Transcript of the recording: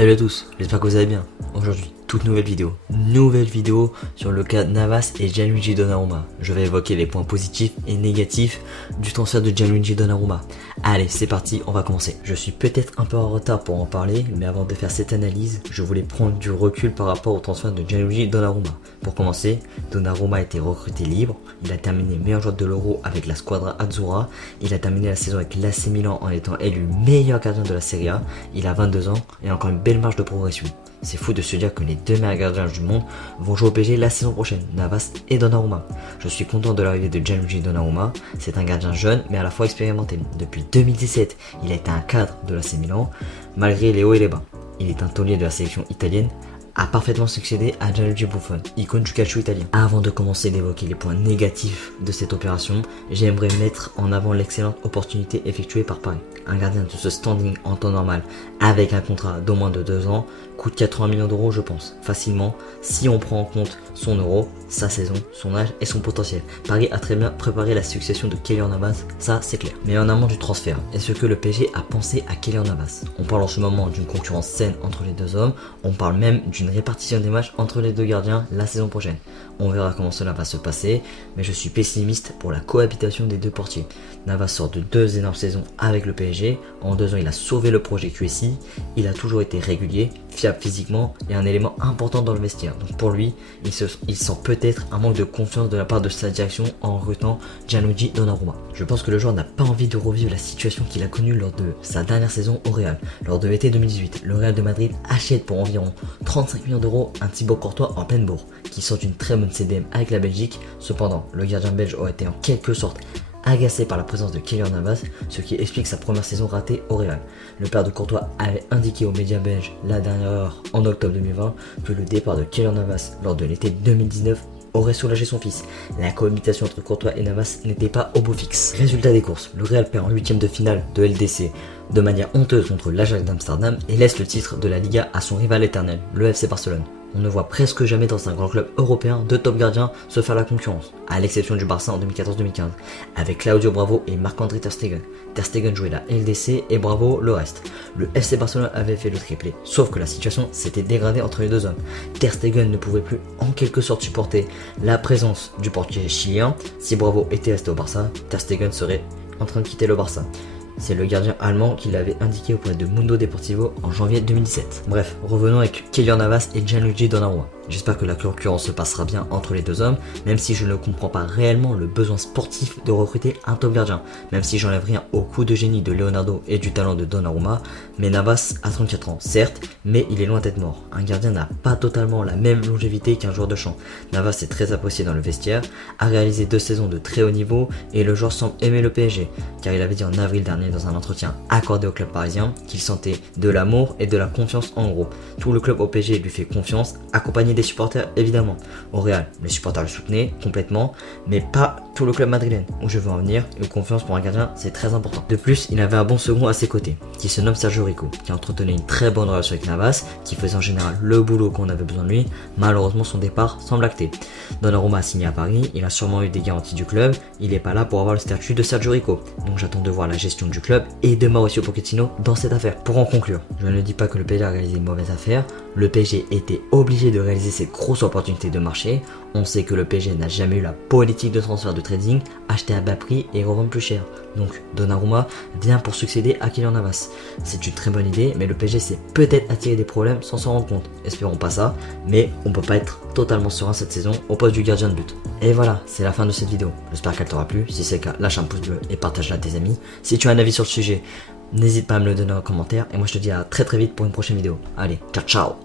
Salut à tous, j'espère que vous allez bien. Aujourd'hui, toute nouvelle vidéo sur le cas Navas et Gianluigi Donnarumma. Je vais évoquer les points positifs et négatifs du transfert de Gianluigi Donnarumma. Allez, c'est parti, on va commencer. Je suis peut-être un peu en retard pour en parler, mais avant de faire cette analyse, je voulais prendre du recul par rapport au transfert de Gianluigi Donnarumma. Pour commencer, Donnarumma a été recruté libre, il a terminé meilleur joueur de l'Euro avec la Squadra Azzurra, il a terminé la saison avec l'AC Milan en étant élu meilleur gardien de la Serie A, il a 22 ans et encore une belle marge de progression. C'est fou de se dire que les deux meilleurs gardiens du monde vont jouer au PSG la saison prochaine, Navas et Donnarumma. Je suis content de l'arrivée de Gianluigi Donnarumma, c'est un gardien jeune mais à la fois expérimenté. Depuis 2017, il a été un cadre de l'AC Milan, malgré les hauts et les bas. Il est un taulier de la sélection italienne, a parfaitement succédé à Gianluigi Buffon, icône du calcio italien. Avant de commencer d'évoquer les points négatifs de cette opération, j'aimerais mettre en avant l'excellente opportunité effectuée par Paris. Un gardien de ce standing en temps normal, avec un contrat d'au moins de 2 ans, coûte 80 millions d'euros je pense, facilement, si on prend en compte son euro, sa saison, son âge et son potentiel. Paris a très bien préparé la succession de Keylor Navas, ça c'est clair. Mais en amont du transfert, est-ce que le PSG a pensé à Keylor Navas? On parle en ce moment d'une concurrence saine entre les deux hommes, on parle même d'une répartition des matchs entre les deux gardiens la saison prochaine. On verra comment cela va se passer, mais je suis pessimiste pour la cohabitation des deux portiers. Navas sort de 2 énormes saisons avec le PSG, en 2 ans il a sauvé le projet QSI, il a toujours été régulier, fiable physiquement et un élément important dans le vestiaire. Donc pour lui, il sent peut-être un manque de confiance de la part de sa direction en recrutant Gianluigi Donnarumma. Je pense que le joueur n'a pas envie de revivre la situation qu'il a connue lors de sa dernière saison au Real. Lors de l'été 2018, le Real de Madrid achète pour environ 35 millions d'euros un Thibaut Courtois en pleine bourre, qui sort d'une très bonne CDM avec la Belgique. Cependant, le gardien belge aurait été en quelque sorte agacé par la présence de Keylor Navas, ce qui explique sa première saison ratée au Real. Le père de Courtois avait indiqué aux médias belges la dernière heure en octobre 2020 que le départ de Keylor Navas lors de l'été 2019 aurait soulagé son fils. La cohabitation entre Courtois et Navas n'était pas au beau fixe. Résultat des courses, le Real perd en 8ème de finale de LDC de manière honteuse contre l'Ajax d'Amsterdam et laisse le titre de la Liga à son rival éternel, le FC Barcelone. On ne voit presque jamais dans un grand club européen deux top gardiens se faire la concurrence, à l'exception du Barça en 2014-2015, avec Claudio Bravo et Marc-André Ter Stegen. Ter Stegen jouait la LDC et Bravo le reste. Le FC Barcelone avait fait le triplé, sauf que la situation s'était dégradée entre les deux hommes. Ter Stegen ne pouvait plus en quelque sorte supporter la présence du portier chilien. Si Bravo était resté au Barça, Ter Stegen serait en train de quitter le Barça. C'est le gardien allemand qui l'avait indiqué auprès de Mundo Deportivo en janvier 2017. Bref, revenons avec Keylor Navas et Gianluigi Donnarumma. J'espère que la concurrence se passera bien entre les deux hommes, même si je ne comprends pas réellement le besoin sportif de recruter un top gardien, même si j'enlève rien au coup de génie de Leonardo et du talent de Donnarumma. Mais Navas a 34 ans, certes, mais il est loin d'être mort. Un gardien n'a pas totalement la même longévité qu'un joueur de champ. Navas est très apprécié dans le vestiaire, a réalisé 2 saisons de très haut niveau et le joueur semble aimer le PSG, car il avait dit en avril dernier dans un entretien accordé au club parisien qu'il sentait de l'amour et de la confiance en gros. Tout le club au PSG lui fait confiance, accompagné des supporters évidemment. Au Real, les supporters le soutenaient complètement, mais pas tout le club madrilène. Où je veux en venir, une confiance pour un gardien, c'est très important. De plus, il avait un bon second à ses côtés, qui se nomme Sergio Rico, qui entretenait une très bonne relation avec Navas, qui faisait en général le boulot qu'on avait besoin de lui. Malheureusement, son départ semble acté. Donnarumma a signé à Paris, il a sûrement eu des garanties du club, il n'est pas là pour avoir le statut de Sergio Rico. Donc j'attends de voir la gestion du club et de Mauricio Pochettino dans cette affaire. Pour en conclure, je ne dis pas que le PSG a réalisé une mauvaise affaire, le PSG était obligé de réaliser cette grosse opportunité de marché. On sait que le PSG n'a jamais eu la politique de transfert de trading, acheter à bas prix et revendre plus cher. Donc Donnarumma vient pour succéder à Keylor Navas. C'est une très bonne idée, mais le PSG s'est peut-être attiré des problèmes sans s'en rendre compte. Espérons pas ça, mais on peut pas être totalement serein cette saison au poste du gardien de but. Et voilà, c'est la fin de cette vidéo. J'espère qu'elle t'aura plu. Si c'est le cas, lâche un pouce bleu et partage-la à tes amis. Si tu as un avis sur le sujet, n'hésite pas à me le donner en commentaire. Et moi je te dis à très vite pour une prochaine vidéo. Allez, ciao ciao.